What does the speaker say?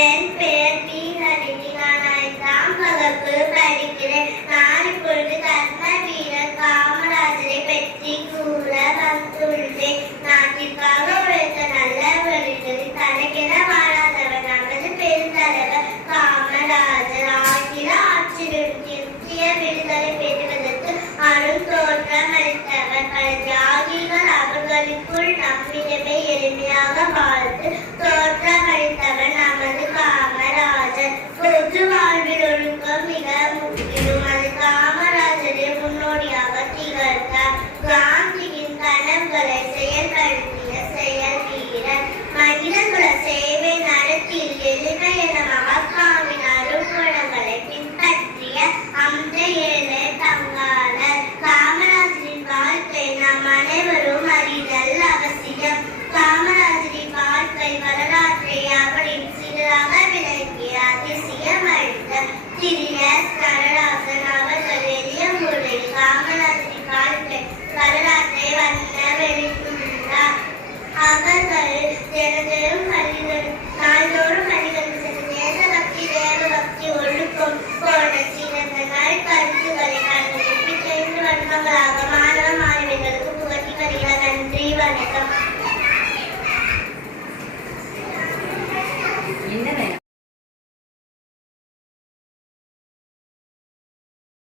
என் பெயர் பி ஹரிணி. நான் 5ஆம் வகுப்பு படிக்கிறேன். நான் இப்பொழுது கர்ம வீரர் காமராஜரை பற்றி கூற வந்துள்ளேன். நாட்டிற்காக உழைத்த நல்லவர்களில் தனக்கென வாழாதவர் நமது பெருந்தலைவர் காமராஜர். ஆங்கில ஆட்சியிலிருந்து இந்திய விடுதலை பெறுவதற்கு அருந்தோற்றம் அளித்தவர். பல தியாகிகள் அவர்களுக்குள் நம்மிடமே எளிமையாக வாழ்ந்து தோற்றமளித்தவர் நமது காமராஜர். பொது வாழ்வில் ஒழுக்கம் மிக முக்கியம். அது காமராஜரை முன்னோடியாக திகழ்ந்தார். காந்தியின் கனவுகளை செயல்படுத்திய செயல் வீரர். மனிதகுல சேவை நடத்தில் எளிமை என மகாத்மாவின் அருங்குணங்களை பின்பற்றிய அந்த ஏழை பங்காளர். காமராஜரின் வாழ்க்கை நாம் அனைவரும் அறிதல் அவசியம். காமராஜரின் வாழ்க்கை வரலாற்றை அவரின் சிறாக விளங்கிய அதிசயம் அளித்த திரு எஸ். நடராசன் அவர்கள் எளிய முறையில் காமராஜரின் வாழ்க்கை வரலாற்றை வண்ண வெளித்துள்ளார். அவர்கள் தினந்தோறும் நாள்தோறும்